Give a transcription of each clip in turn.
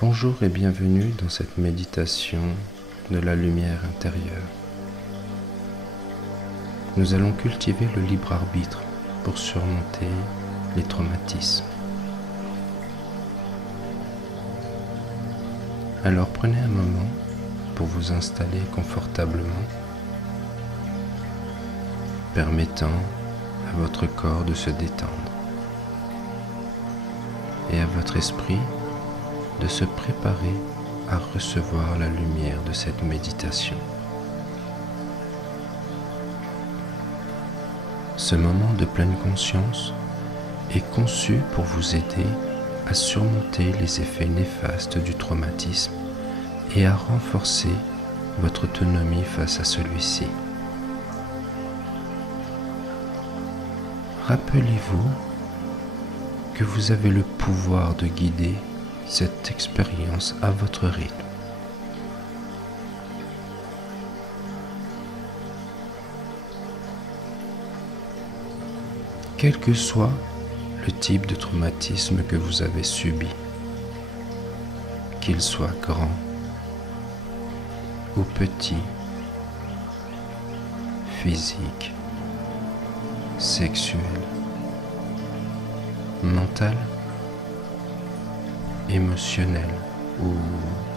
Bonjour et bienvenue dans cette méditation de la lumière intérieure. Nous allons cultiver le libre arbitre pour surmonter les traumatismes. Alors prenez un moment pour vous installer confortablement, permettant à votre corps de se détendre et à votre esprit de se préparer à recevoir la lumière de cette méditation. Ce moment de pleine conscience est conçu pour vous aider à surmonter les effets néfastes du traumatisme et à renforcer votre autonomie face à celui-ci. Rappelez-vous que vous avez le pouvoir de guider cette expérience à votre rythme. Quel que soit le type de traumatisme que vous avez subi, qu'il soit grand ou petit, physique, sexuel, mental, émotionnel ou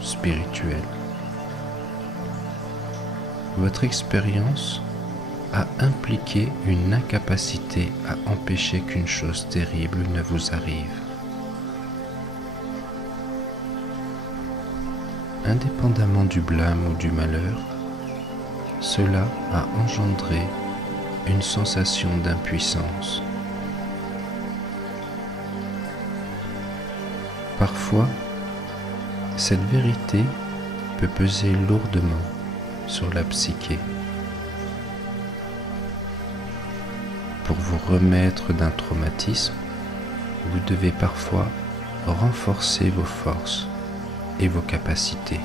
spirituel. Votre expérience a impliqué une incapacité à empêcher qu'une chose terrible ne vous arrive. Indépendamment du blâme ou du malheur, cela a engendré une sensation d'impuissance. Parfois, cette vérité peut peser lourdement sur la psyché. Pour vous remettre d'un traumatisme, vous devez parfois renforcer vos forces et vos capacités.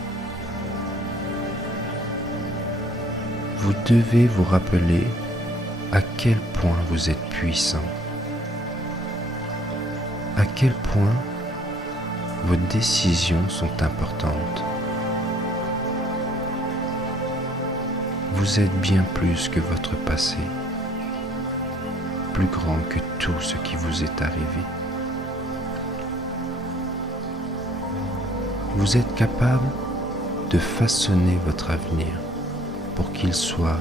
Vous devez vous rappeler à quel point vous êtes puissant, à quel point vos décisions sont importantes. Vous êtes bien plus que votre passé, plus grand que tout ce qui vous est arrivé. Vous êtes capable de façonner votre avenir pour qu'il soit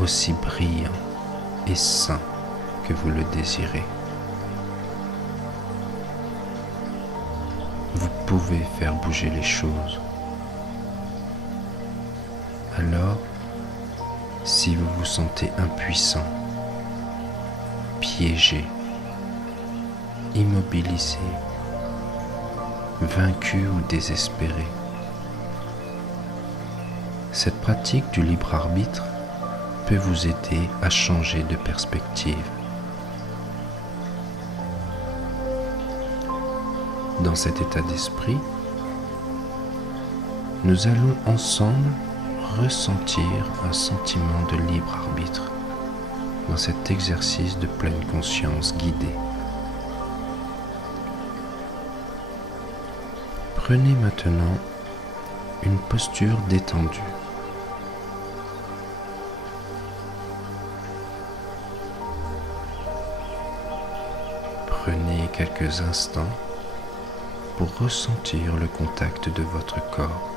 aussi brillant et sain que vous le désirez. Vous pouvez faire bouger les choses. Alors, si vous vous sentez impuissant, piégé, immobilisé, vaincu ou désespéré, cette pratique du libre arbitre peut vous aider à changer de perspective. Dans cet état d'esprit, nous allons ensemble ressentir un sentiment de libre arbitre dans cet exercice de pleine conscience guidée. Prenez maintenant une posture détendue. Prenez quelques instants pour ressentir le contact de votre corps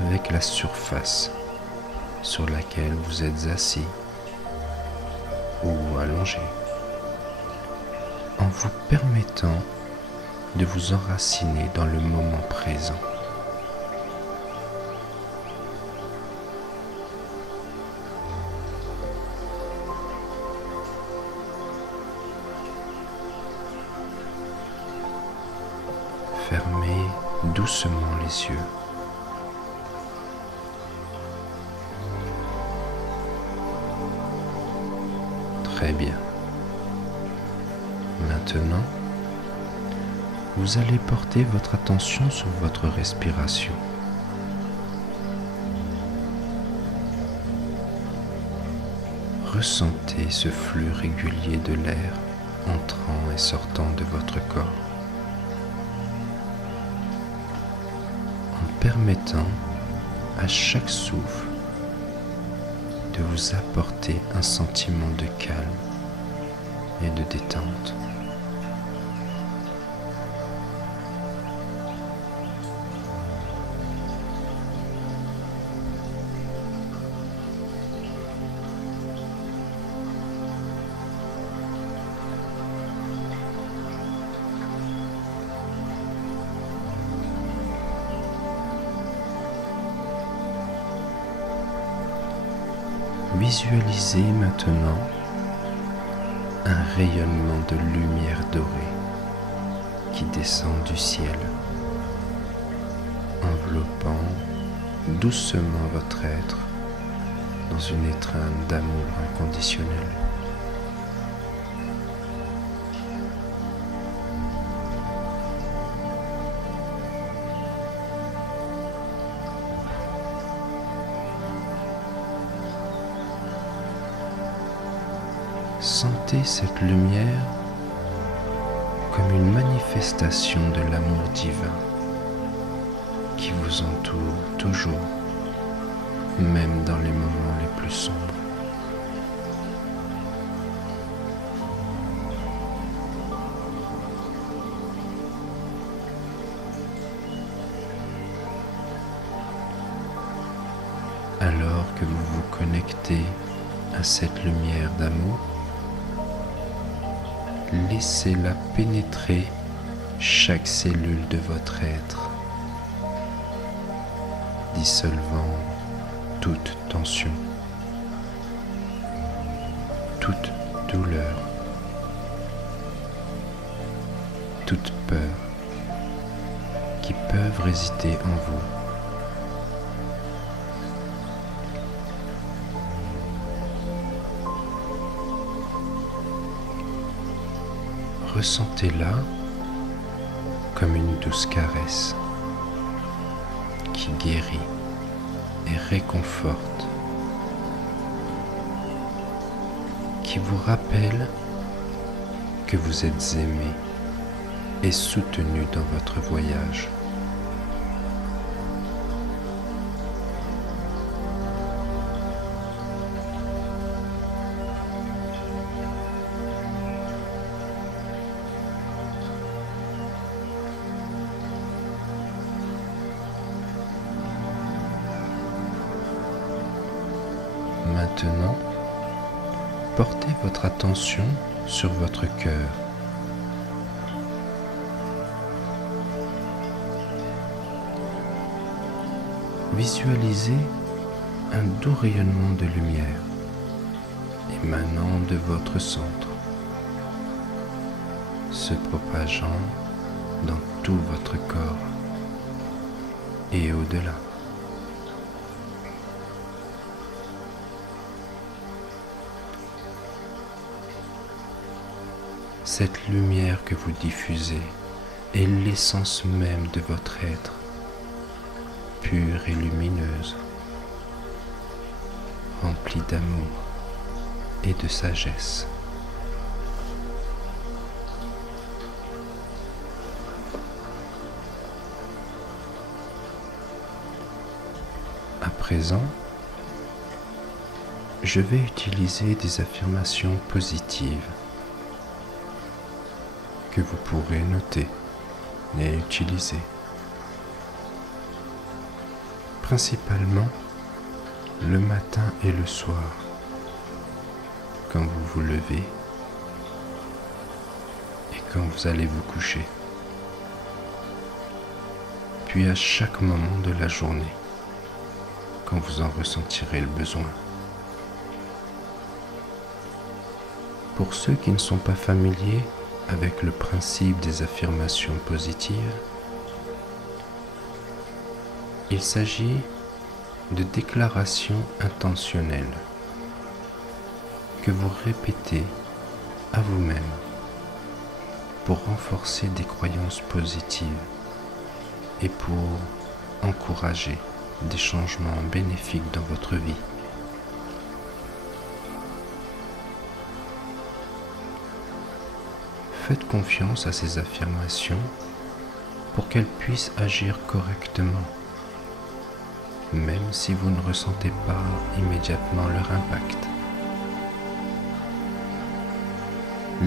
avec la surface sur laquelle vous êtes assis ou allongé, en vous permettant de vous enraciner dans le moment présent. Fermez doucement les yeux. Très bien. Maintenant, vous allez porter votre attention sur votre respiration. Ressentez ce flux régulier de l'air entrant et sortant de votre corps. permettant à chaque souffle de vous apporter un sentiment de calme et de détente. Visualisez maintenant un rayonnement de lumière dorée qui descend du ciel, enveloppant doucement votre être dans une étreinte d'amour inconditionnel. Sentez cette lumière comme une manifestation de l'amour divin qui vous entoure toujours, même dans les moments les plus sombres. Alors que vous vous connectez à cette lumière d'amour, laissez-la pénétrer chaque cellule de votre être, dissolvant toute tension, toute douleur, toute peur qui peuvent résider en vous. Ressentez-la comme une douce caresse qui guérit et réconforte, qui vous rappelle que vous êtes aimé et soutenu dans votre voyage. Maintenant, portez votre attention sur votre cœur. Visualisez un doux rayonnement de lumière émanant de votre centre, se propageant dans tout votre corps et au-delà. Cette lumière que vous diffusez est l'essence même de votre être, pure et lumineuse, remplie d'amour et de sagesse. À présent, je vais utiliser des affirmations positives que vous pourrez noter et utiliser. Principalement le matin et le soir, quand vous vous levez et quand vous allez vous coucher, puis à chaque moment de la journée, quand vous en ressentirez le besoin. Pour ceux qui ne sont pas familiers avec le principe des affirmations positives, il s'agit de déclarations intentionnelles que vous répétez à vous-même pour renforcer des croyances positives et pour encourager des changements bénéfiques dans votre vie. Faites confiance à ces affirmations pour qu'elles puissent agir correctement même si vous ne ressentez pas immédiatement leur impact.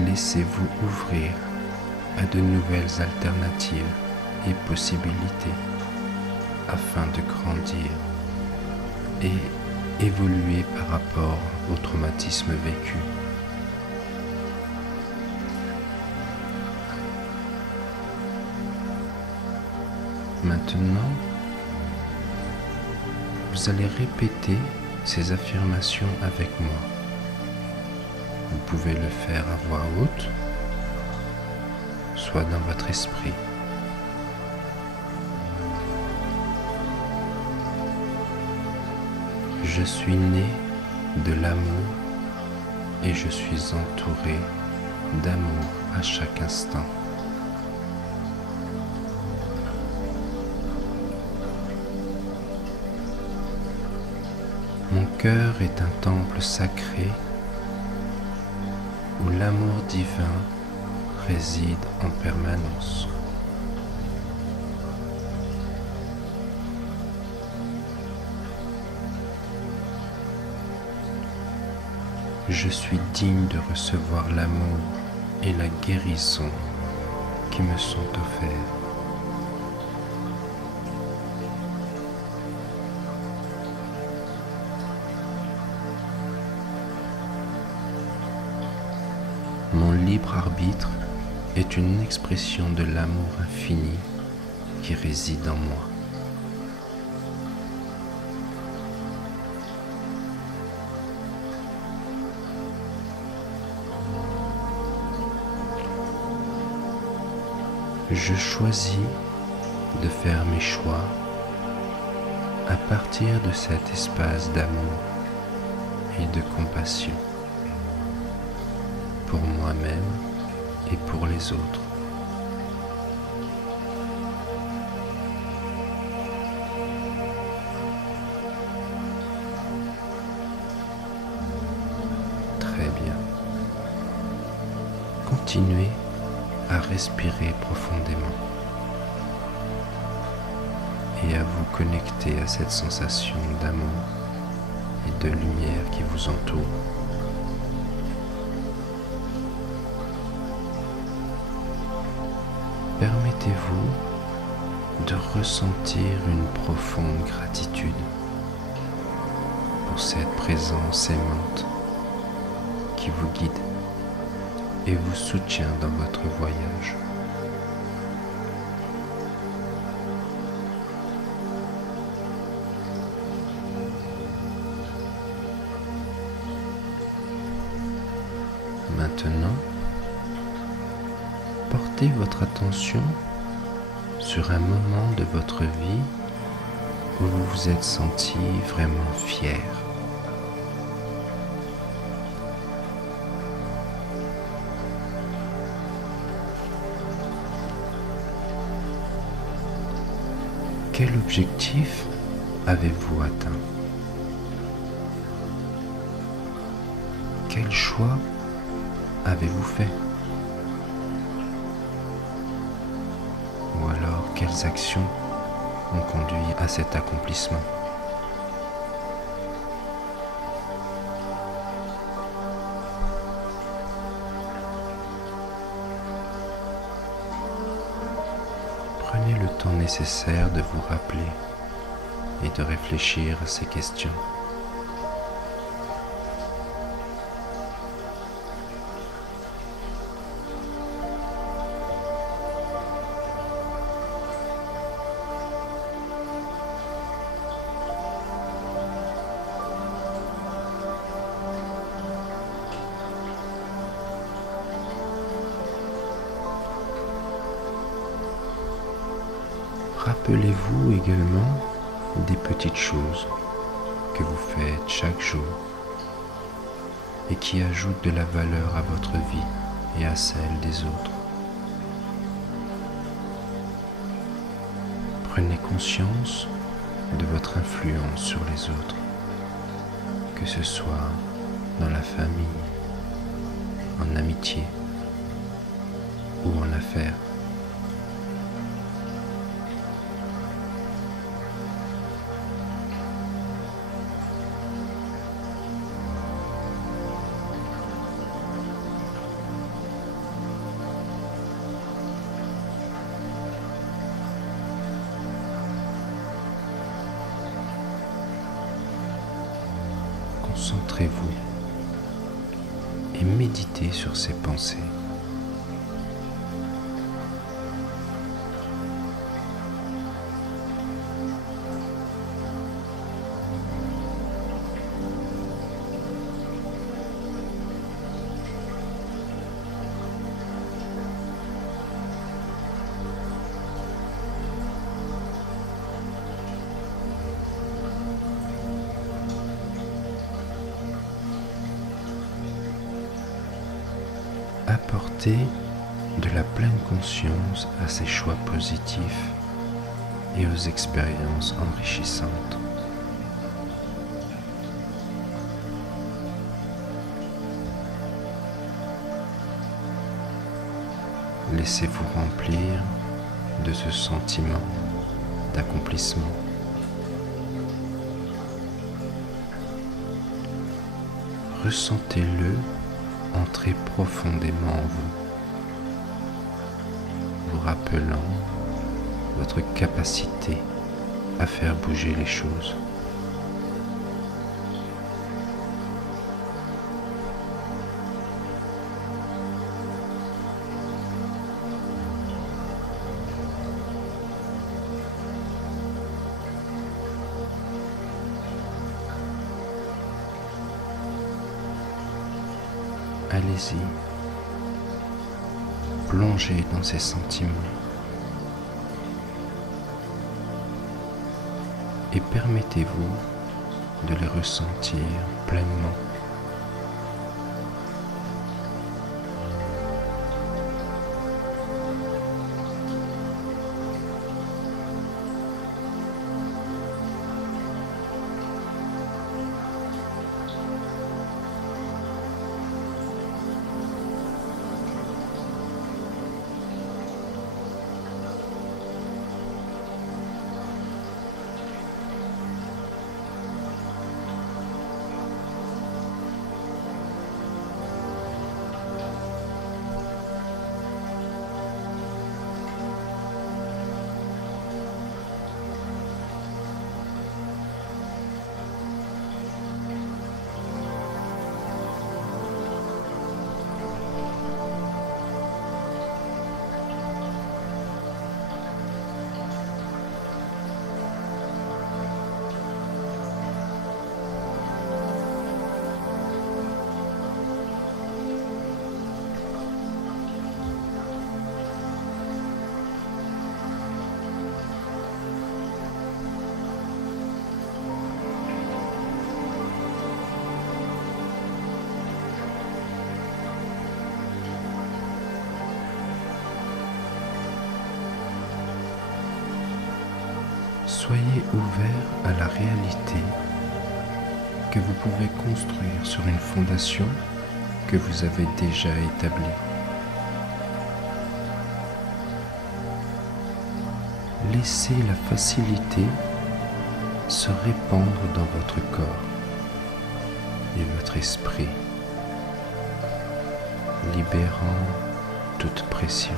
Laissez-vous ouvrir à de nouvelles alternatives et possibilités afin de grandir et évoluer par rapport au traumatisme vécu. Maintenant, vous allez répéter ces affirmations avec moi. Vous pouvez le faire à voix haute, soit dans votre esprit. Je suis né de l'amour et je suis entouré d'amour à chaque instant. Mon cœur est un temple sacré où l'amour divin réside en permanence. Je suis digne de recevoir l'amour et la guérison qui me sont offerts. Mon libre arbitre est une expression de l'amour infini qui réside en moi. Je choisis de faire mes choix à partir de cet espace d'amour et de compassion pour moi-même et pour les autres. Très bien. Continuez à respirer profondément et à vous connecter à cette sensation d'amour et de lumière qui vous entoure. Permettez-vous de ressentir une profonde gratitude pour cette présence aimante qui vous guide et vous soutient dans votre voyage. Maintenant, portez votre attention sur un moment de votre vie où vous vous êtes senti vraiment fier. Quel objectif avez-vous atteint? Quel choix avez-vous fait? Ou alors, quelles actions ont conduit à cet accomplissement? Prenez le temps nécessaire de vous rappeler et de réfléchir à ces questions. Rappelez-vous également des petites choses que vous faites chaque jour et qui ajoutent de la valeur à votre vie et à celle des autres. Prenez conscience de votre influence sur les autres, que ce soit dans la famille, en amitié ou en affaires. concentrez-vous et méditez sur ces pensées. Apportez de la pleine conscience à ces choix positifs et aux expériences enrichissantes. Laissez-vous remplir de ce sentiment d'accomplissement. Ressentez-le entrer profondément en vous, vous rappelant votre capacité à faire bouger les choses. Allez-y, plongez dans ces sentiments et permettez-vous de les ressentir pleinement. Soyez ouvert à la réalité que vous pouvez construire sur une fondation que vous avez déjà établie. Laissez la facilité se répandre dans votre corps et votre esprit, libérant toute pression.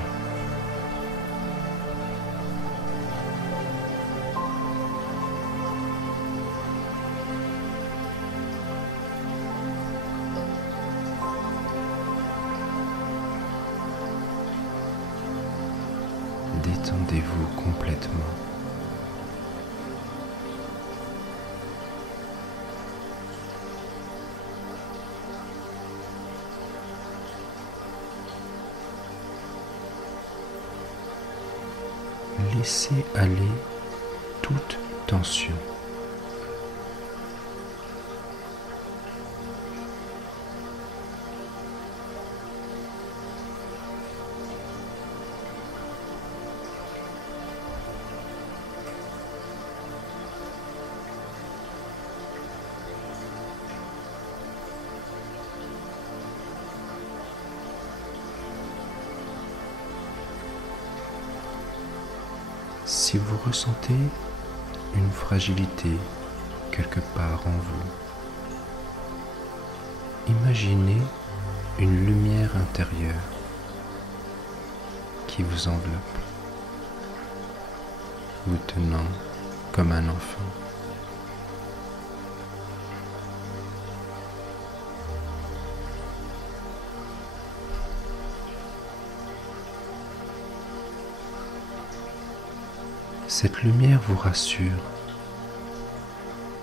Détendez-vous complètement. Laissez aller toute tension. Si vous ressentez une fragilité quelque part en vous, imaginez une lumière intérieure qui vous enveloppe, vous tenant comme un enfant. Cette lumière vous rassure,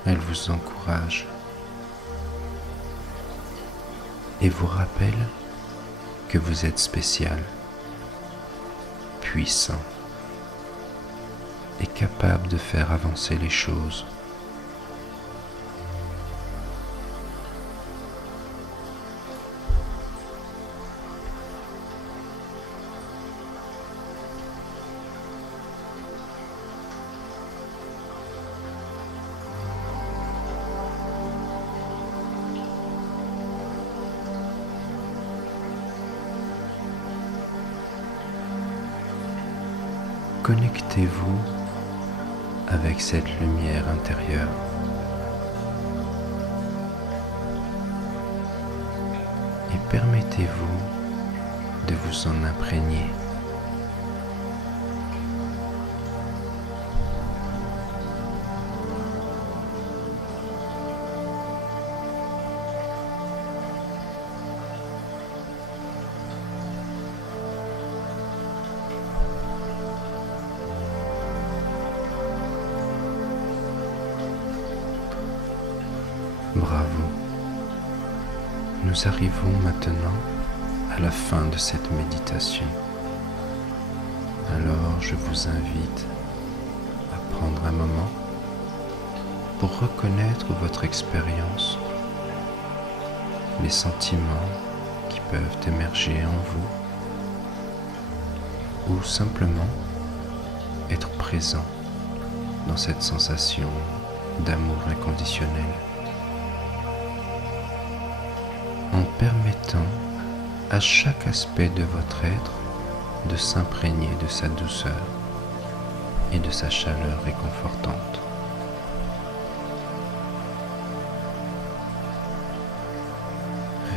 elle vous encourage et vous rappelle que vous êtes spécial, puissant et capable de faire avancer les choses. Connectez-vous avec cette lumière intérieure. Et permettez-vous de vous en imprégner. Bravo. Nous arrivons maintenant à la fin de cette méditation. Alors je vous invite à prendre un moment pour reconnaître votre expérience, les sentiments qui peuvent émerger en vous, ou simplement être présent dans cette sensation d'amour inconditionnel, en permettant à chaque aspect de votre être de s'imprégner de sa douceur et de sa chaleur réconfortante.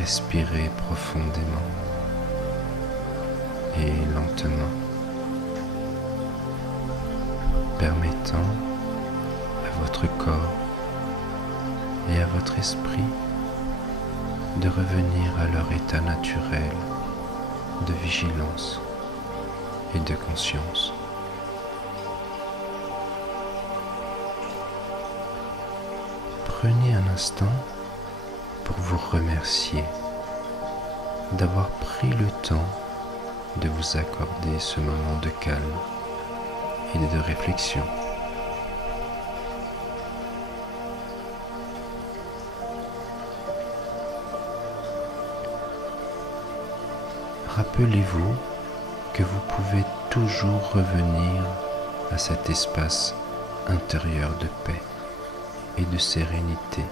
Respirez profondément et lentement, permettant à votre corps et à votre esprit de revenir à leur état naturel de vigilance et de conscience. Prenez un instant pour vous remercier d'avoir pris le temps de vous accorder ce moment de calme et de réflexion. Rappelez-vous que vous pouvez toujours revenir à cet espace intérieur de paix et de sérénité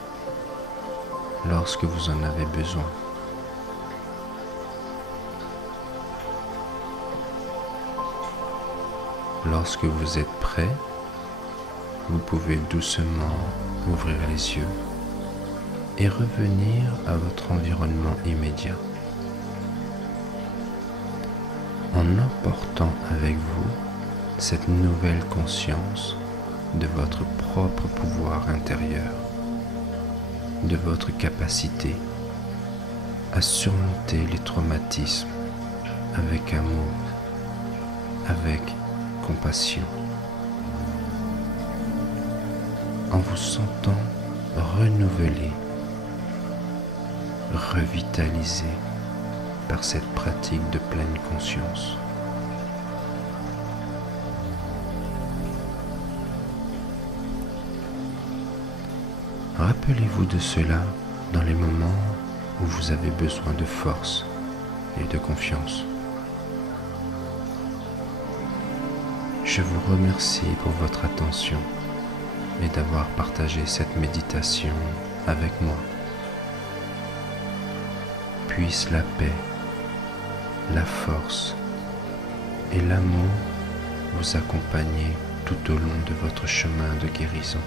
lorsque vous en avez besoin. Lorsque vous êtes prêt, vous pouvez doucement ouvrir les yeux et revenir à votre environnement immédiat, en emportant avec vous cette nouvelle conscience de votre propre pouvoir intérieur, de votre capacité à surmonter les traumatismes avec amour, avec compassion, en vous sentant renouvelé, revitalisé par cette pratique de pleine conscience. Rappelez-vous de cela dans les moments où vous avez besoin de force et de confiance. Je vous remercie pour votre attention et d'avoir partagé cette méditation avec moi. Puisse la paix, la force et l'amour vous accompagner tout au long de votre chemin de guérison.